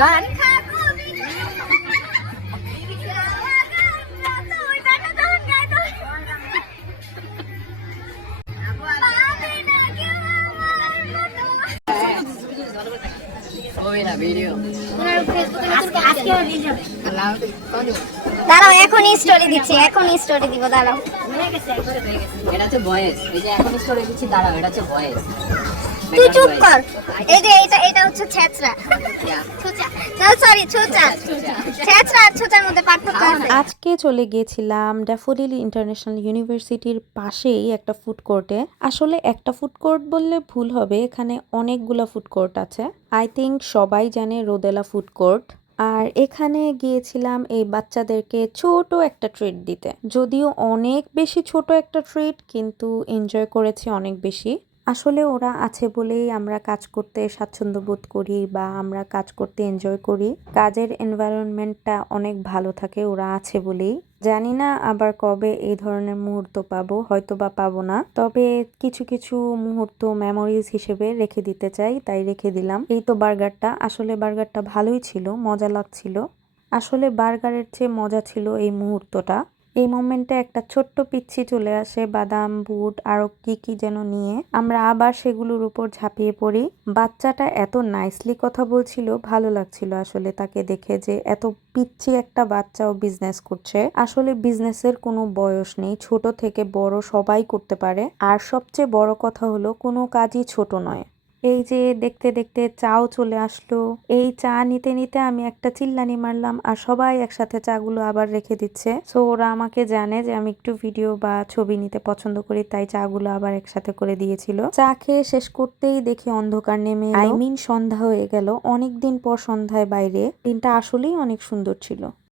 গান দাঁড়াও, এখনই স্টোরি দিচ্ছি, এখনই স্টোরি দিব, দাঁড়াও। এটা হচ্ছে ভয়েস, এই যে এখন স্টোরি দিচ্ছি, দাঁড়াও, এটা হচ্ছে ভয়েস। তুই চুপ কর। এই যে এটা হচ্ছে ছেচরা, না সরি ছোচা, ছেচরা আর ছোচার মধ্যে পার্থক্য আছে। আজকে চলে গিয়েছিলাম ড্যাফোডিল ইন্টারন্যাশনাল ইউনিভার্সিটির পাশেই একটা ফুড কোর্টে। আসলে একটা ফুড কোর্ট বললে ভুল হবে, এখানে অনেকগুলা ফুড কোর্ট আছে। আই থিঙ্ক সবাই জানে রোদেলা ফুড কোর্ট। আর এখানে গিয়েছিলাম এই বাচ্চাদেরকে ছোট একটা ট্রিট দিতে, যদিও অনেক বেশি ছোট একটা ট্রিট, কিন্তু এনজয় করেছি অনেক বেশি। আসলে ওরা আছে বলেই আমরা কাজ করতে স্বাচ্ছন্দ্য বোধ করি বা আমরা কাজ করতে এনজয় করি। কাজের এনভায়রনমেন্টটা অনেক ভালো থাকে ওরা আছে বলেই। জানি না আবার কবে এই ধরনের মুহূর্ত পাবো, হয়তো বা পাবো না, তবে কিছু কিছু মুহূর্ত মেমোরিজ হিসেবে রেখে দিতে চাই, তাই রেখে দিলাম। এই তো বার্গারটা, আসলে বার্গারটা ভালোই ছিল, মজা লাগছিল। আসলে বার্গারের চেয়ে মজা ছিল এই মুহূর্তটা। এই মোমেন্টে একটা ছোট্ট পিচ্ছি চলে আসে বাদাম, বুট আরো কি কি যেন নিয়ে, আমরা আবার সেগুলোর উপর ঝাঁপিয়ে পড়ি। বাচ্চাটা এত নাইসলি কথা বলছিল, ভালো লাগছিল আসলে তাকে দেখে, যে এত পিচ্ছি একটা বাচ্চাও বিজনেস করছে। আসলে বিজনেসের কোনো বয়স নেই, ছোট থেকে বড় সবাই করতে পারে। আর সবচেয়ে বড় কথা হলো কোনো কাজই ছোট নয়। এই যে দেখতে দেখতে চাও চলে আসলো। এই চা নিতে নিতে আমি একটা চিল্লানি মারলাম আর সবাই একসাথে চাগুলো আবার রেখে দিচ্ছে। সো ওরা আমাকে জানে যে আমি একটু ভিডিও বা ছবি নিতে পছন্দ করি, তাই চাগুলো আবার একসাথে করে দিয়েছিল। চা খেয়ে শেষ করতেই দেখি অন্ধকার নেমে এলো, আই মিন সন্ধ্যা হয়ে গেল। অনেকদিন পর সন্ধ্যায় বাইরে, দিনটা আসলেই অনেক সুন্দর ছিল।